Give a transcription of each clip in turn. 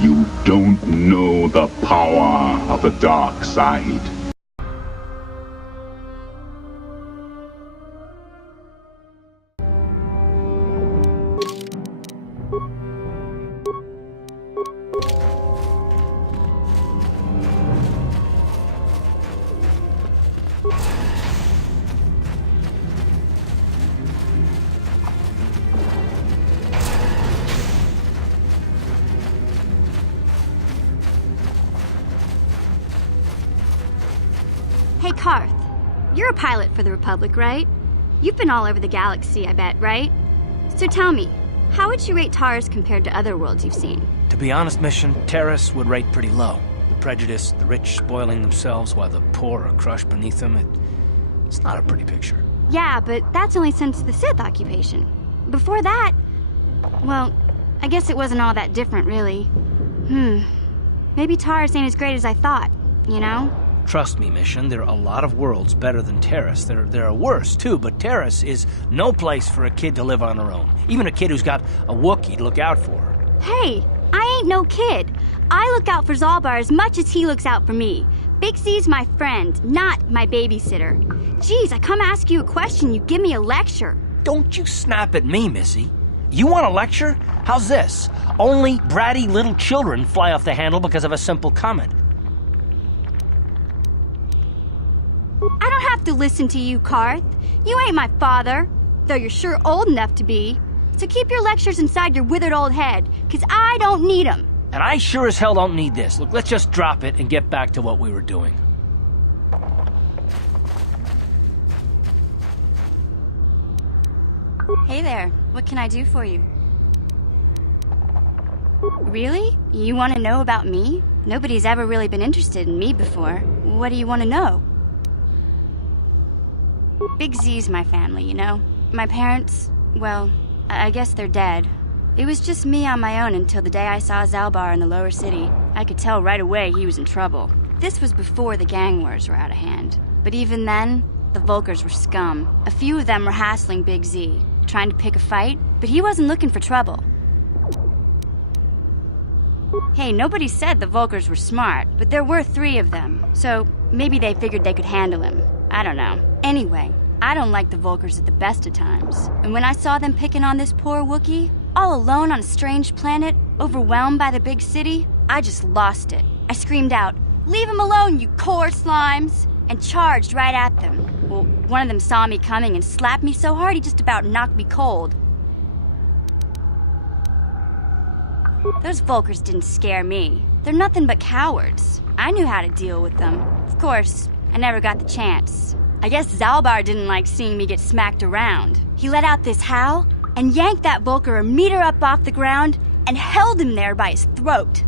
You don't know the power of the dark side. Hey, Karth. You're a pilot for the Republic, right? You've been all over the galaxy, I bet, right? So tell me, how would you rate Taris compared to other worlds you've seen? To be honest, Mission, Taris would rate pretty low. The prejudice, the rich spoiling themselves while the poor are crushed beneath them, it's not a pretty picture. Yeah, but that's only since the Sith occupation. Before that, well, I guess it wasn't all that different, really. Maybe Taris ain't as great as I thought, you know? Trust me, Mission, there are a lot of worlds better than Taris. There are worse, too, but Taris is no place for a kid to live on her own. Even a kid who's got a Wookiee to look out for her. Hey, I ain't no kid. I look out for Zalbar as much as he looks out for me. Big Z's my friend, not my babysitter. Geez, I come ask you a question, you give me a lecture. Don't you snap at me, Missy. You want a lecture? How's this? Only bratty little children fly off the handle because of a simple comment. I don't have to listen to you, Karth. You ain't my father, though you're sure old enough to be. So keep your lectures inside your withered old head, 'cause I don't need 'em. And I sure as hell don't need this. Look, let's just drop it and get back to what we were doing. Hey there, what can I do for you? Really? You want to know about me? Nobody's ever really been interested in me before. What do you want to know? Big Z's my family, you know? My parents, well, I guess they're dead. It was just me on my own until the day I saw Zalbar in the lower city. I could tell right away he was in trouble. This was before the gang wars were out of hand. But even then, the Vulkars were scum. A few of them were hassling Big Z, trying to pick a fight, but he wasn't looking for trouble. Hey, nobody said the Vulkars were smart, but there were 3 of them, so maybe they figured they could handle him. I don't know. Anyway, I don't like the Vulkars at the best of times. And when I saw them picking on this poor Wookiee, all alone on a strange planet, overwhelmed by the big city, I just lost it. I screamed out, "Leave him alone, you core slimes!" and charged right at them. Well, one of them saw me coming and slapped me so hard he just about knocked me cold. Those Vulkars didn't scare me. They're nothing but cowards. I knew how to deal with them. Of course, I never got the chance. I guess Zalbar didn't like seeing me get smacked around. He let out this howl and yanked that Vulkar a meter up off the ground and held him there by his throat.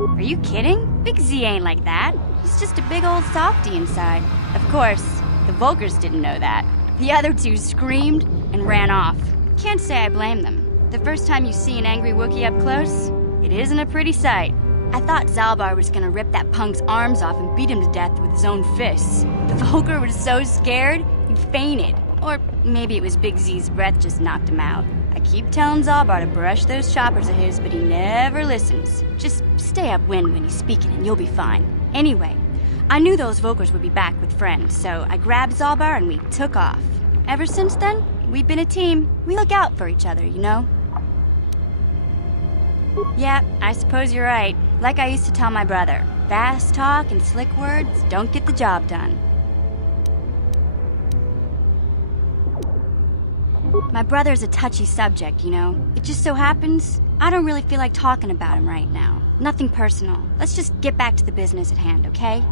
Are you kidding? Big Z ain't like that. He's just a big old softy inside. Of course, the Vulkars didn't know that. The other 2 screamed and ran off. Can't say I blame them. The first time you see an angry Wookiee up close, it isn't a pretty sight. I thought Zalbar was gonna rip that punk's arms off and beat him to death with his own fists. The Vulkar was so scared, he fainted. Or maybe it was Big Z's breath just knocked him out. I keep telling Zalbar to brush those choppers of his, but he never listens. Just stay upwind when he's speaking and you'll be fine. Anyway, I knew those Vulkars would be back with friends, so I grabbed Zalbar and we took off. Ever since then, we've been a team. We look out for each other, you know? Yeah, I suppose you're right. Like I used to tell my brother, fast talk and slick words don't get the job done. My brother's a touchy subject, you know? It just so happens, I don't really feel like talking about him right now. Nothing personal. Let's just get back to the business at hand, okay?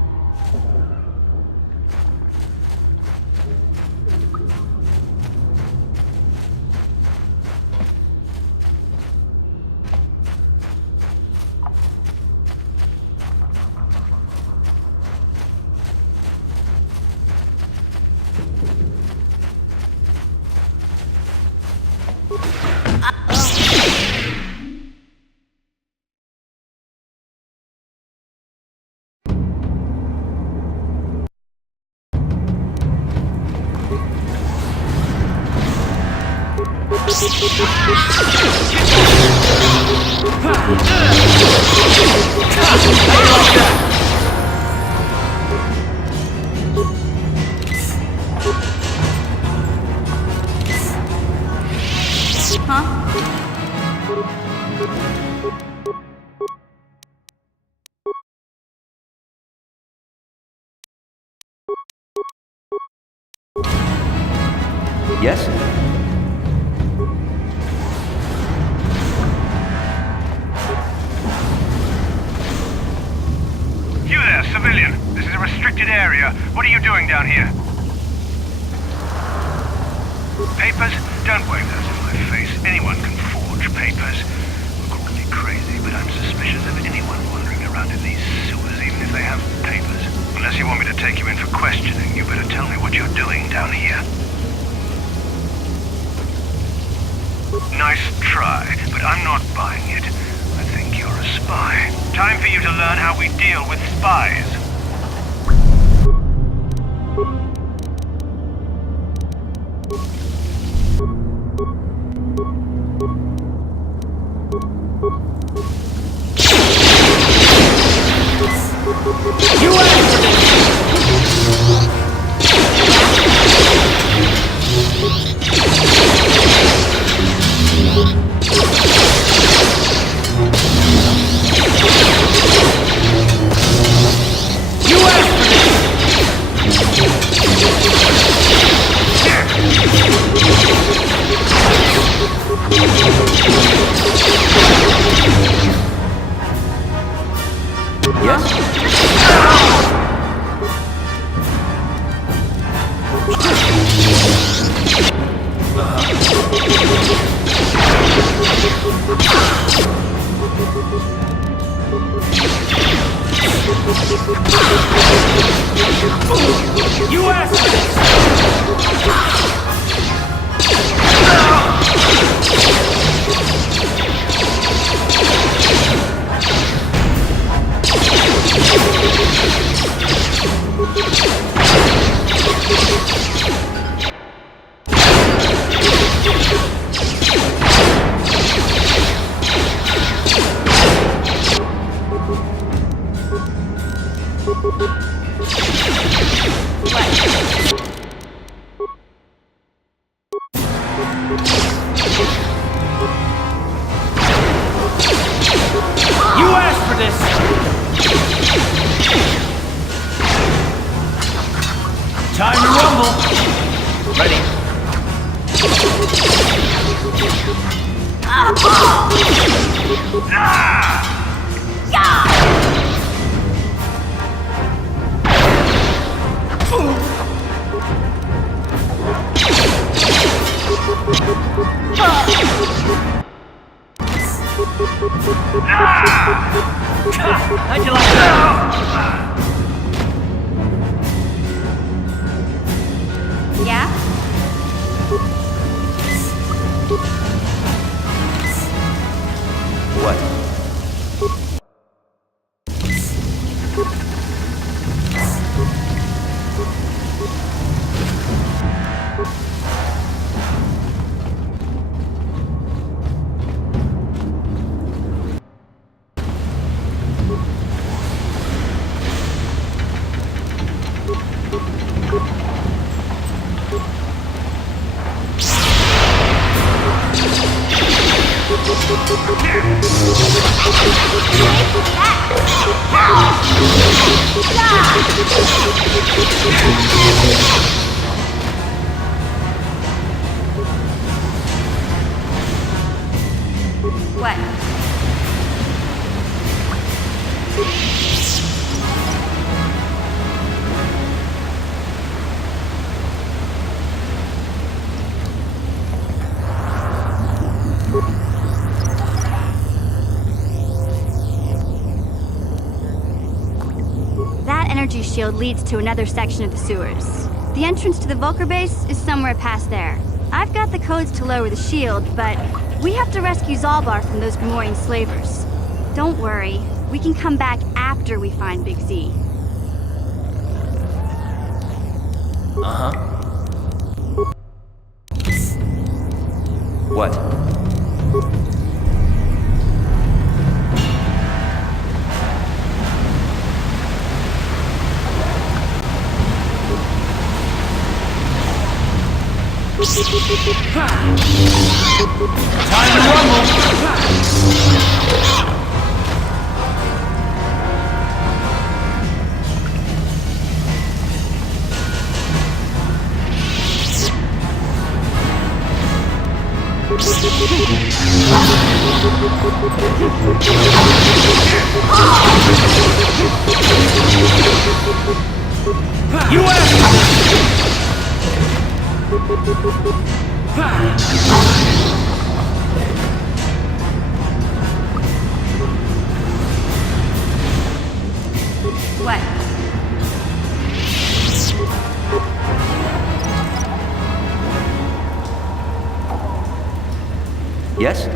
Huh? Yes? You there, civilian. This is a restricted area. What are you doing down here? Papers? Don't wave those in my face. Anyone can forge papers. Call me crazy, but I'm suspicious of anyone wandering around in these sewers, even if they have papers. Unless you want me to take you in for questioning, you better tell me what you're doing down here. Nice try, but I'm not buying it. I think you're a spy. Time for you to learn how we deal with spies. You asked for this! You asked for this! Time to rumble! Ready? How'd you like that? Yeah? What? What? That energy shield leads to another section of the sewers. The entrance to the Volker base is somewhere past there. I've got the codes to lower the shield, but we have to rescue Zalbar from those Gamorrean slavers. Don't worry, we can come back after we find Big Z. Uh-huh. What? Time to rumble! You What? Yes?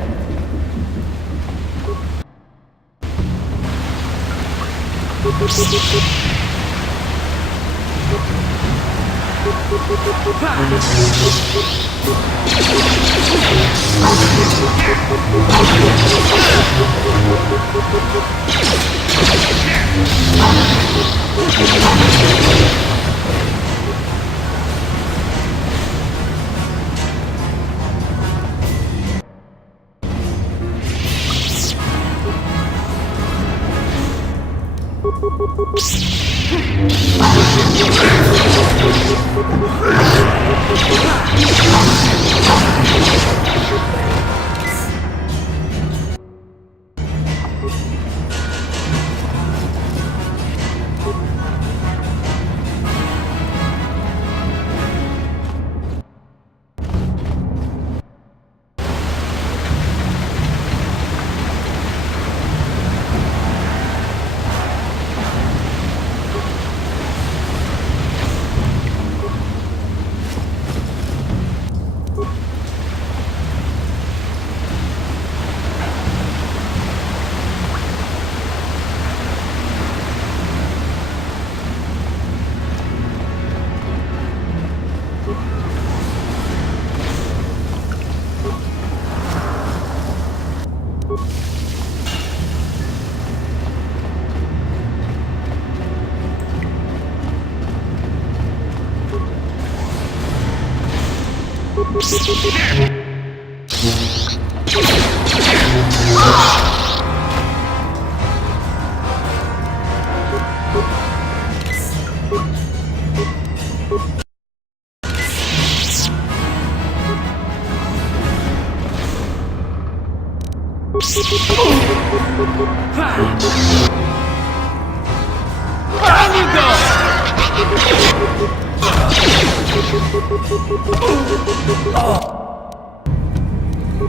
Down you go!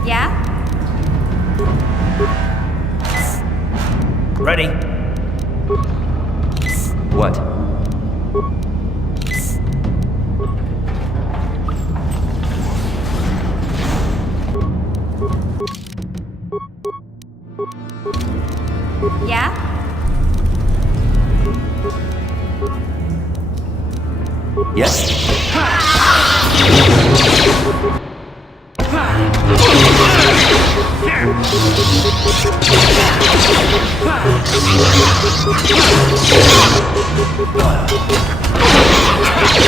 Yeah? Ready? What? Yeah? Yes?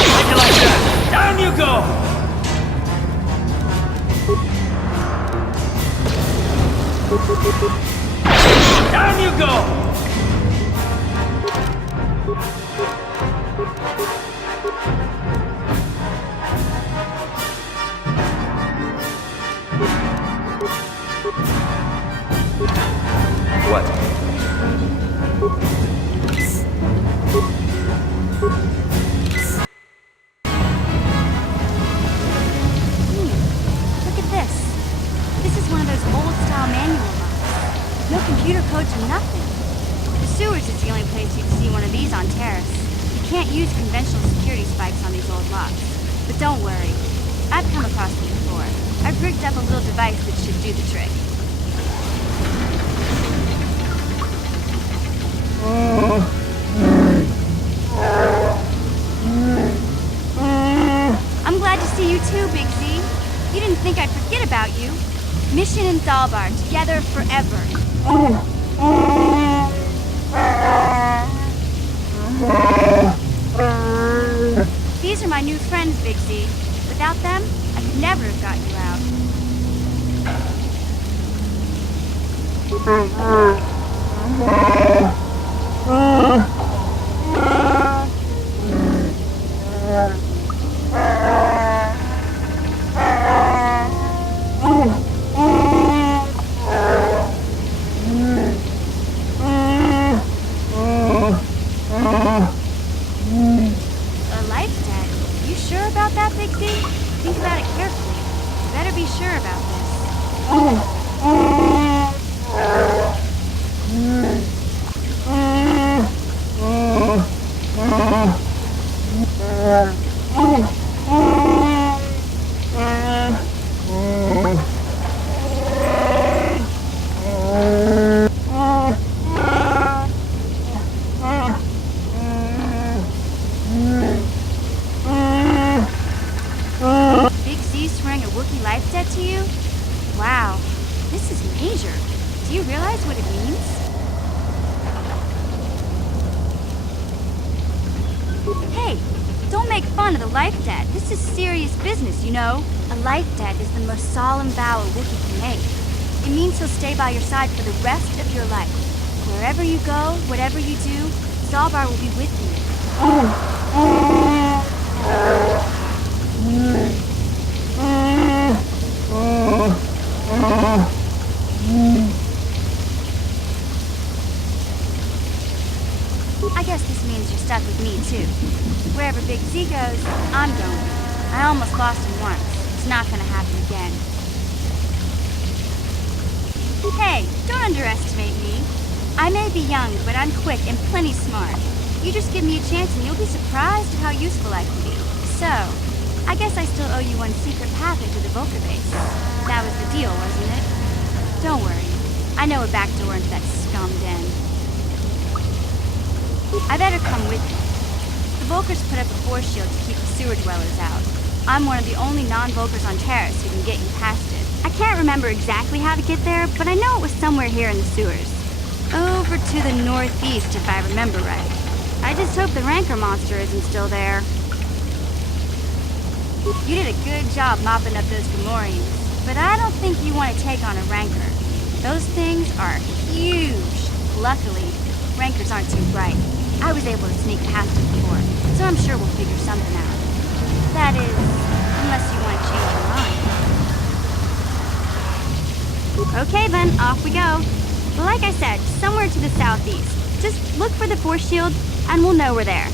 How'd you like that? Down you go! Down you go! What? Look at this. This is one of those old-style manual locks. No computer codes or nothing. The sewers is the only place you'd see one of these on Taris. You can't use conventional security spikes on these old locks. But don't worry. I've come across them before. I've rigged up a little device that should do the trick. I'm glad to see you too, Big Z. You didn't think I'd forget about you. Mission and Dalbar, together forever. These are my new friends, Big Z. Without them, I I'd never have got you out. A life debt. You sure about that, Bigby? Think about it carefully. You better be sure about this. Big Z swearing a Wookiee life debt to you? Wow, this is major. Do you realize what it means? Hey, don't make fun of the life debt. This is serious business, you know. A life debt is the most solemn vow a Wookiee can make. It means he'll stay by your side for the rest of your life. Wherever you go, whatever you do, Zalbar will be with you. I guess this means you're stuck with me, too. Wherever Big Z goes, I'm going. I almost lost him once. It's not gonna happen again. Hey, don't underestimate me. I may be young, but I'm quick and plenty smart. You just give me a chance and you'll be surprised at how useful I can be. So, I guess I still owe you one secret path into the Vulcan base. That was the deal, wasn't it? Don't worry. I know a back door into that scum den. I better come with you. The Vulkars put up a force shield to keep the sewer dwellers out. I'm one of the only non-Vulkars on Taris who can get you past it. I can't remember exactly how to get there, but I know it was somewhere here in the sewers. Over to the northeast, if I remember right. I just hope the Rancor monster isn't still there. You did a good job mopping up those Gamorreans, but I don't think you want to take on a Rancor. Those things are huge. Luckily, Rancors aren't too bright. I was able to sneak past them before, so I'm sure we'll figure something out. That is, unless you want to change your mind. Okay then, off we go. But like I said, somewhere to the southeast. Just look for the force shield, and we'll know we're there.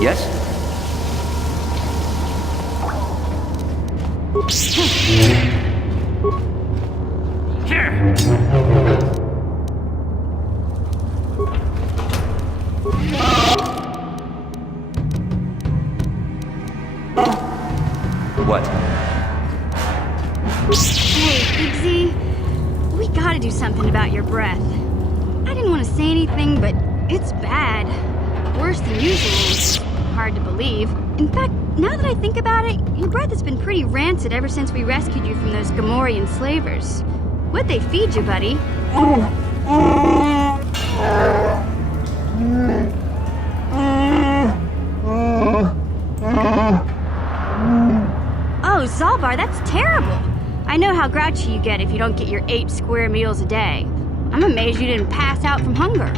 Yes? What? Hey, Big Z, we gotta do something about your breath. I didn't want to say anything, but it's bad. Worse than usual. Hard to believe. In fact, now that I think about it, your breath has been pretty rancid ever since we rescued you from those Gamorrean slavers. What'd they feed you, buddy? Oh, Zalbar, that's terrible. I know how grouchy you get if you don't get your 8 square meals a day. I'm amazed you didn't pass out from hunger.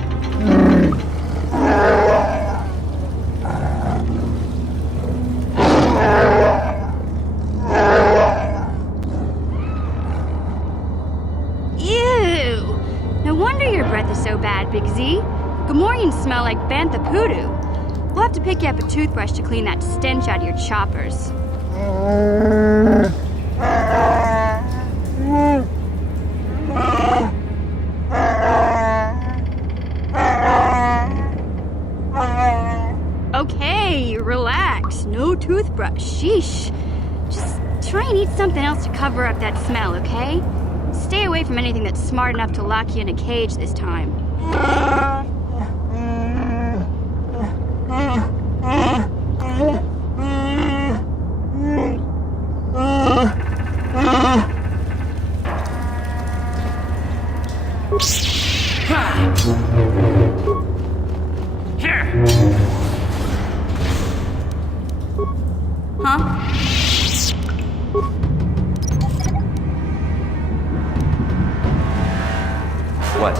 Ew! No wonder your smell like bantha poodoo. We'll have to pick you up a toothbrush to clean that stench out of your choppers. Okay, relax. No toothbrush. Sheesh. Just try and eat something else to cover up that smell, okay? Stay away from anything that's smart enough to lock you in a cage this time. Huh? What?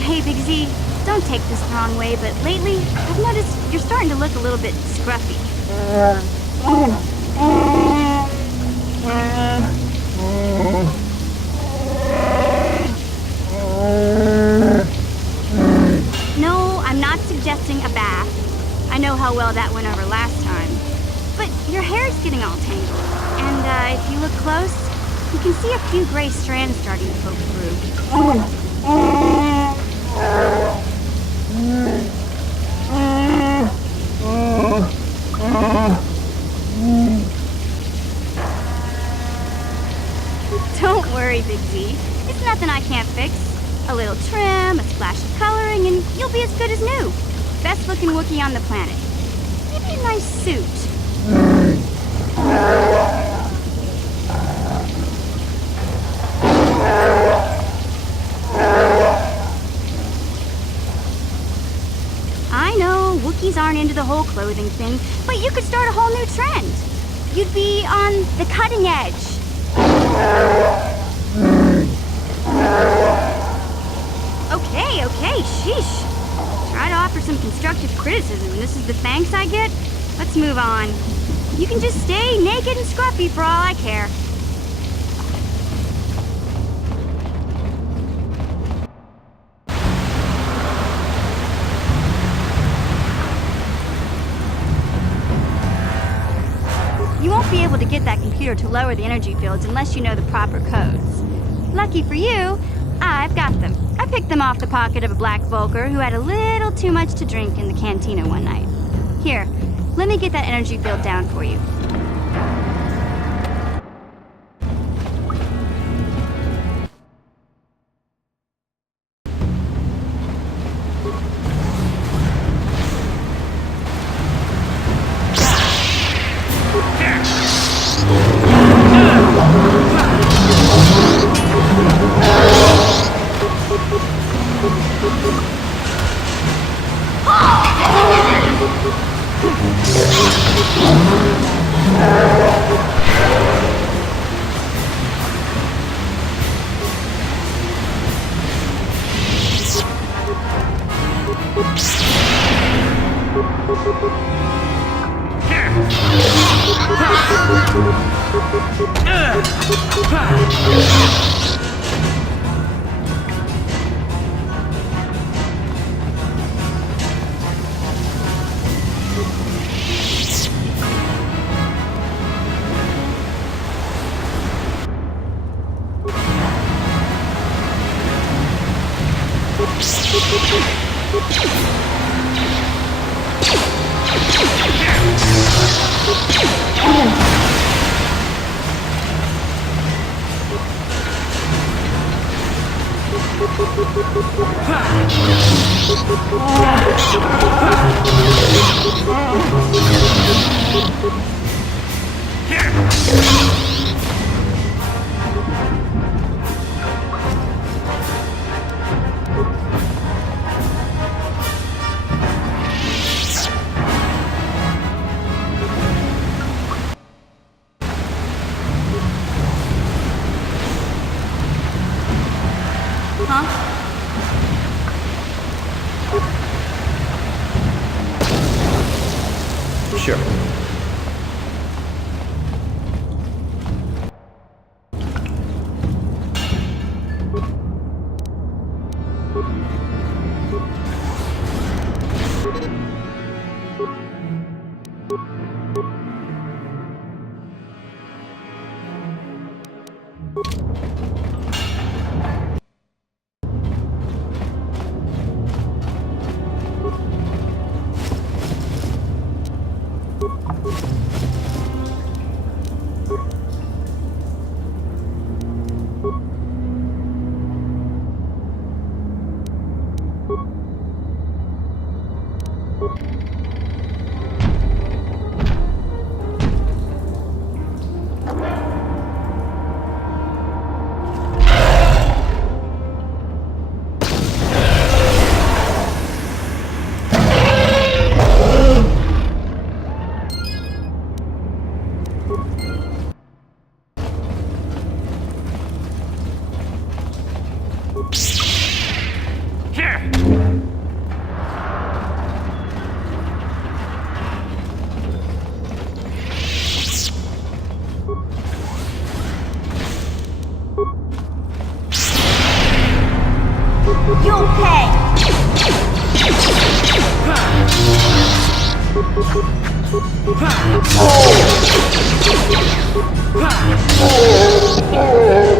Hey, Big Z, don't take this the wrong way, but lately, I've noticed you're starting to look a little bit scruffy. No, I'm not suggesting a bath. I know how well that went over last time. But your hair's getting all tangled. And if you look close, you can see a few gray strands starting to poke through. Don't worry, Big Z. It's nothing I can't fix. A little trim, a splash of coloring, and you'll be as good as new. Best looking Wookiee on the planet. Maybe a nice suit. I know, Wookiees aren't into the whole clothing thing, but you could start a whole new trend. You'd be on the cutting edge. Okay, sheesh. Try to offer some constructive criticism, and this is the thanks I get? Let's move on. You can just stay naked and scruffy for all I care. You won't be able to get that computer to lower the energy fields unless you know the proper codes. Lucky for you, I've got them. I picked them off the pocket of a black Vulcar who had a little too much to drink in the cantina one night. Here, let me get that energy field down for you. Sure. You'll pay! Oh!